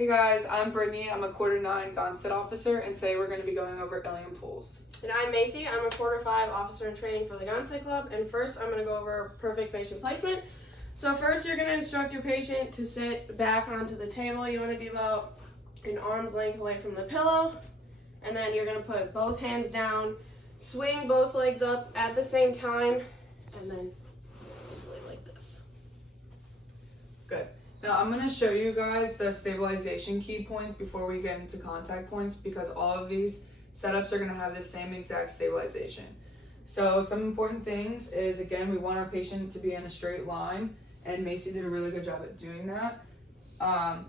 Hey guys, I'm Brittany. I'm a quarter 9 Gonstead officer, and today we're going to be going over Ilium pulls. And I'm Macy. I'm a quarter 5 officer in training for the Gonstead Club. And first, I'm going to go over perfect patient placement. So first, you're going to instruct your patient to sit back onto the table. You want to be about an arm's length away from the pillow. And then you're going to put both hands down, swing both legs up at the same time, and then just lay like this. Good. Now I'm going to show you guys the stabilization key points before we get into contact points, because all of these setups are going to have the same exact stabilization. So some important things is, again, we want our patient to be in a straight line, and Macy did a really good job at doing that.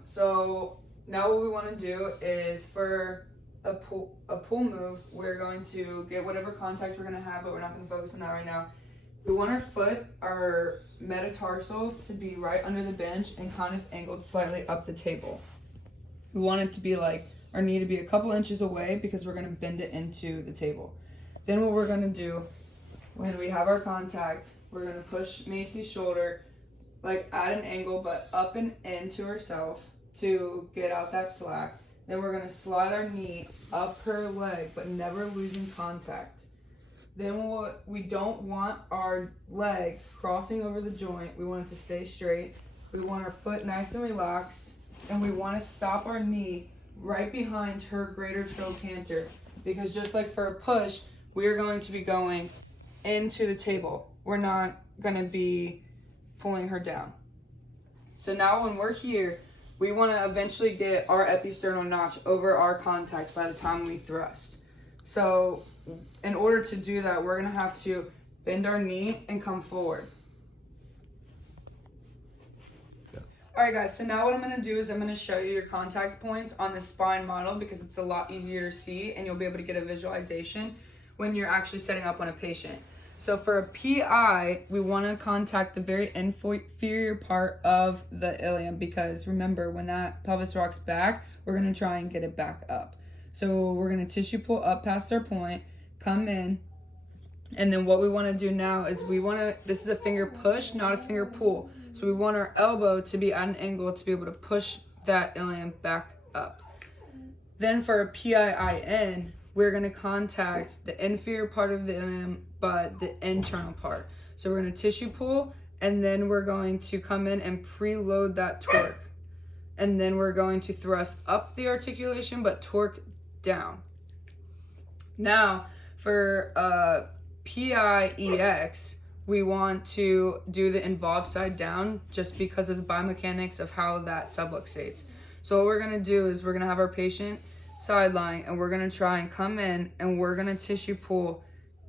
So now what we want to do is, for a pull move, we're going to get whatever contact we're going to have, but we're not going to focus on that right now. We want our foot, our metatarsals, to be right under the bench and kind of angled slightly up the table. We want it to be like our knee to be a couple inches away, because we're going to bend it into the table. Then what we're going to do when we have our contact, we're going to push Macy's shoulder like at an angle but up and into herself to get out that slack. Then we're going to slide our knee up her leg but never losing contact. Then we don't want our leg crossing over the joint. We want it to stay straight. We want our foot nice and relaxed, and we want to stop our knee right behind her greater trochanter, because just like for a push, we are going to be going into the table. We're not going to be pulling her down. So now when we're here, we want to eventually get our episternal notch over our contact by the time we thrust. So in order to do that, we're going to have to bend our knee and come forward. Alright guys, so now what I'm going to do is I'm going to show you your contact points on the spine model, because it's a lot easier to see and you'll be able to get a visualization when you're actually setting up on a patient. So for a PI, we want to contact the very inferior part of the ilium, because remember, when that pelvis rocks back, we're going to try and get it back up. So we're going to tissue pull up past our point, come in, and then what we want to do now is this is a finger push, not a finger pull. So we want our elbow to be at an angle to be able to push that ilium back up. Then for a PIIN, we're going to contact the inferior part of the ilium, but the internal part. So we're going to tissue pull, and then we're going to come in and preload that torque. And then we're going to thrust up the articulation, but torque down. Now, for PIEX, we want to do the involved side down, just because of the biomechanics of how that subluxates. So what we're going to do is we're going to have our patient sideline, and we're going to try and come in, and we're going to tissue pull,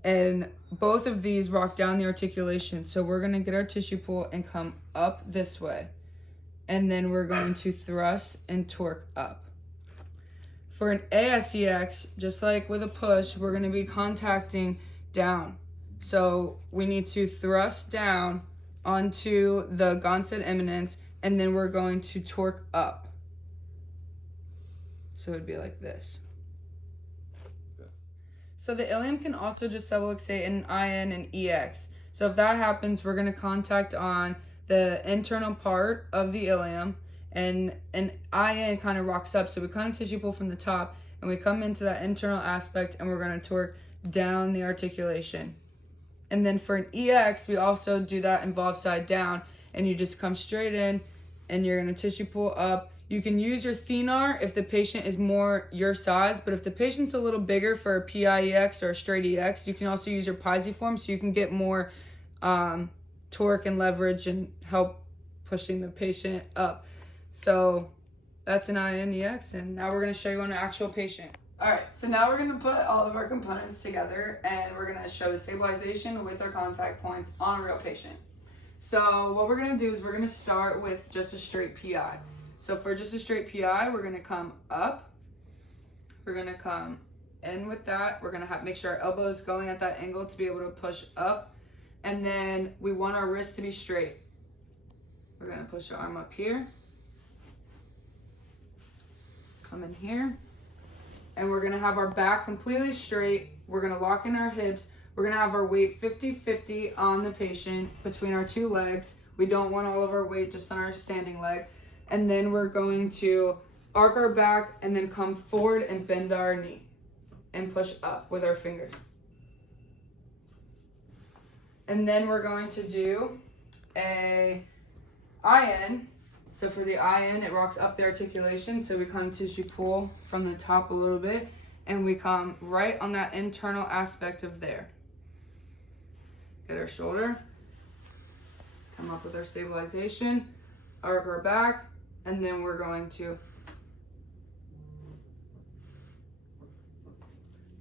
and both of these rock down the articulation. So we're going to get our tissue pull and come up this way, and then we're going to thrust and torque up. For an ASEX, just like with a push, we're going to be contacting down. So we need to thrust down onto the Gonstead eminence, and then we're going to torque up. So it'd be like this. So the ilium can also just subluxate in IN and EX. So if that happens, we're going to contact on the internal part of the ilium, and an IN kind of rocks up. So we kind of tissue pull from the top, and we come into that internal aspect, and we're going to torque down the articulation. And then for an EX, we also do that involved side down, and you just come straight in, and you're going to tissue pull up. You can use your thenar if the patient is more your size, but if the patient's a little bigger for a PIEX or a straight EX, you can also use your pisiform, so you can get more torque and leverage and help pushing the patient up. So that's an INEX, and now we're going to show you on an actual patient. Alright, so now we're going to put all of our components together, and we're going to show the stabilization with our contact points on a real patient. So what we're going to do is we're going to start with just a straight PI. So for just a straight PI, we're going to come up, we're going to come in with that, we're going to make sure our elbow is going at that angle to be able to push up, and then we want our wrist to be straight. We're going to push our arm up here, come in here, and we're going to have our back completely straight. We're going to lock in our hips. We're going to have our weight 50-50 on the patient between our two legs. We don't want all of our weight just on our standing leg. And then we're going to arc our back, and then come forward and bend our knee and push up with our fingers. And then we're going to do a IN. So for the IN, it rocks up the articulation. So we kind of tissue pull from the top a little bit, and we come right on that internal aspect of there. Get our shoulder, come up with our stabilization, arc our back, and then we're going to,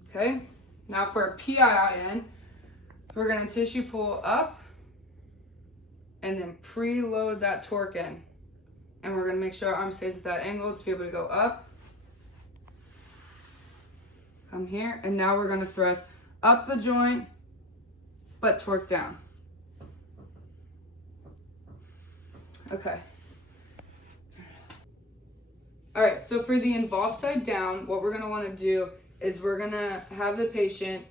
okay? Now for a PIIN, we're gonna tissue pull up and then preload that torque in. And we're gonna make sure our arm stays at that angle to be able to go up. Come here, and now we're gonna thrust up the joint, but torque down. Okay. All right, so for the involved side down, what we're gonna wanna do is we're gonna have the patient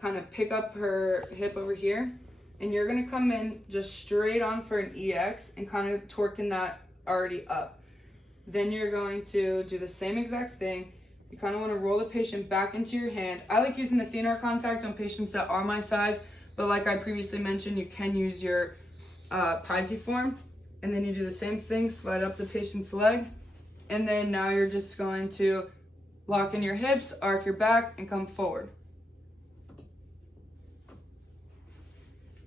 kind of pick up her hip over here, and you're gonna come in just straight on for an EX and kind of torquing that already up. Then you're going to do the same exact thing. You kind of want to roll the patient back into your hand. I like using the thenar contact on patients that are my size, but like I previously mentioned, you can use your pisiform. And then you do the same thing, slide up the patient's leg, and then now you're just going to lock in your hips, arc your back, and come forward.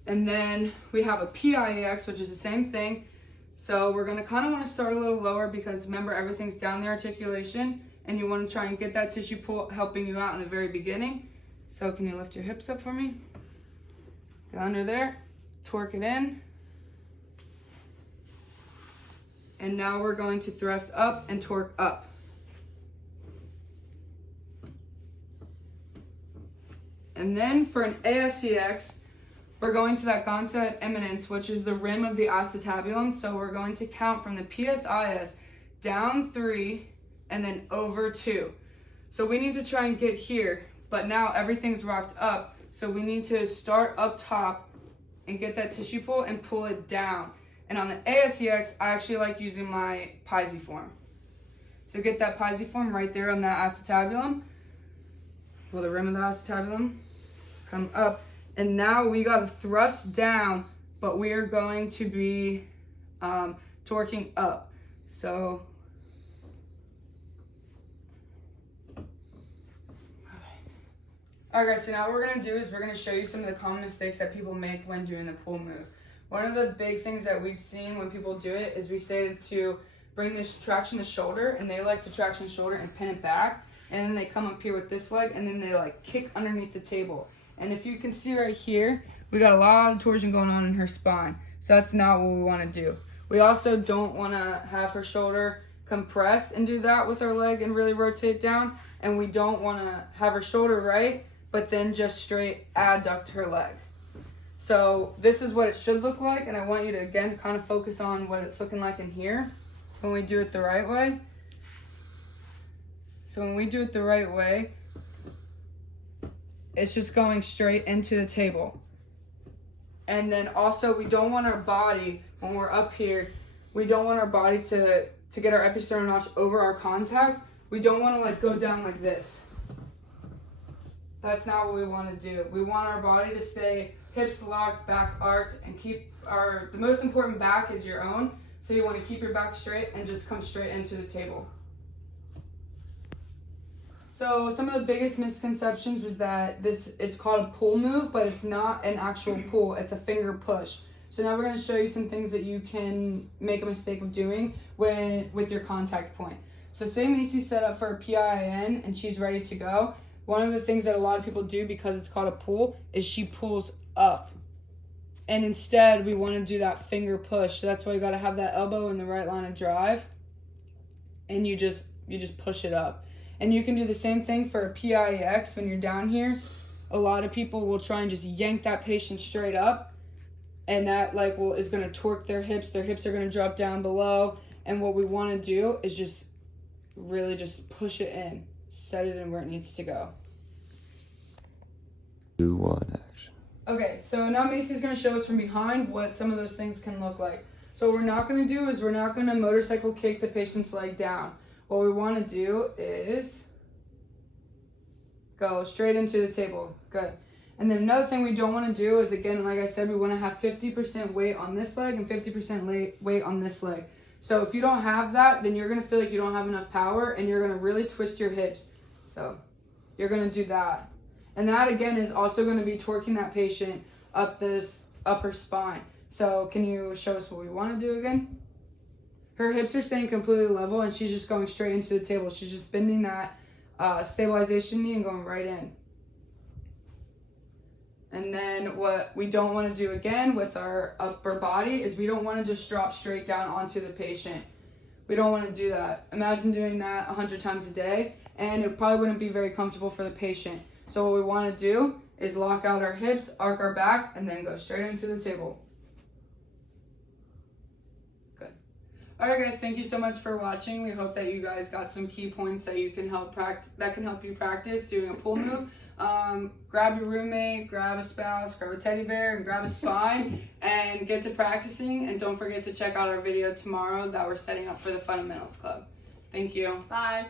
And then we have a PIEX, which is the same thing. So we're gonna kind of want to start a little lower because remember, everything's down the articulation, and you want to try and get that tissue pull helping you out in the very beginning. So can you lift your hips up for me? Go under there, torque it in. And now we're going to thrust up and torque up. And then for an ASCX, we're going to that gonset eminence, which is the rim of the acetabulum. So we're going to count from the PSIS down 3 and then over 2. So we need to try and get here, but now everything's rocked up. So we need to start up top and get that tissue pull and pull it down. And on the ASCX, I actually like using my pisiform. So get that pisiform right there on that acetabulum, well, the rim of the acetabulum, come up. And now we got to thrust down, but we are going to be torquing up. So, all right, guys, so now what we're going to do is we're going to show you some of the common mistakes that people make when doing the pull move. One of the big things that we've seen when people do it is we say to bring this traction to shoulder, and they like to traction shoulder and pin it back, and then they come up here with this leg, and then they like kick underneath the table. And if you can see right here, we got a lot of torsion going on in her spine. So that's not what we want to do. We also don't want to have her shoulder compressed and do that with her leg and really rotate down. And we don't want to have her shoulder right, but then just straight adduct her leg. So this is what it should look like. And I want you to, again, kind of focus on what it's looking like in here when we do it the right way. So when we do it the right way, it's just going straight into the table. And then also we don't want our body, when we're up here, we don't want our body to get our episternal notch over our contact. We don't want to like go down like this. That's not what we want to do. We want our body to stay hips locked, back arched, and keep the most important back is your own. So you want to keep your back straight and just come straight into the table. So some of the biggest misconceptions is that it's called a pull move, but it's not an actual pull, it's a finger push. So now we're going to show you some things that you can make a mistake of doing with your contact point. So say Macy's set up for a PIN and she's ready to go. One of the things that a lot of people do because it's called a pull is she pulls up. And instead we want to do that finger push. So that's why you got to have that elbow in the right line of drive. And you just push it up. And you can do the same thing for a PIEX when you're down here. A lot of people will try and just yank that patient straight up, and that is going to torque their hips. Their hips are going to drop down below, and what we want to do is just really just push it in, set it in where it needs to go. 2, 1, action. Okay, so now Macy's going to show us from behind what some of those things can look like. So what we're not going to do is we're not going to motorcycle kick the patient's leg down. what we want to do is go straight into the table. Good. And then another thing we don't want to do is, again, like I said, we want to have 50% weight on this leg and 50% weight on this leg. So if you don't have that, then you're going to feel like you don't have enough power and you're going to really twist your hips. So you're going to do that. And that, again, is also going to be torquing that patient up this upper spine. So can you show us what we want to do again? Her hips are staying completely level and she's just going straight into the table. She's just bending that stabilization knee and going right in. And then what we don't want to do again with our upper body is we don't want to just drop straight down onto the patient. We don't want to do that. Imagine doing that 100 times a day, and it probably wouldn't be very comfortable for the patient. So what we want to do is lock out our hips, arc our back, and then go straight into the table. Good. All right, guys, thank you so much for watching. We hope that you guys got some key points that you can help you practice doing a pull move. Grab your roommate, grab a spouse, grab a teddy bear, and grab a spine and get to practicing. And don't forget to check out our video tomorrow that we're setting up for the Fundamentals Club. Thank you. Bye.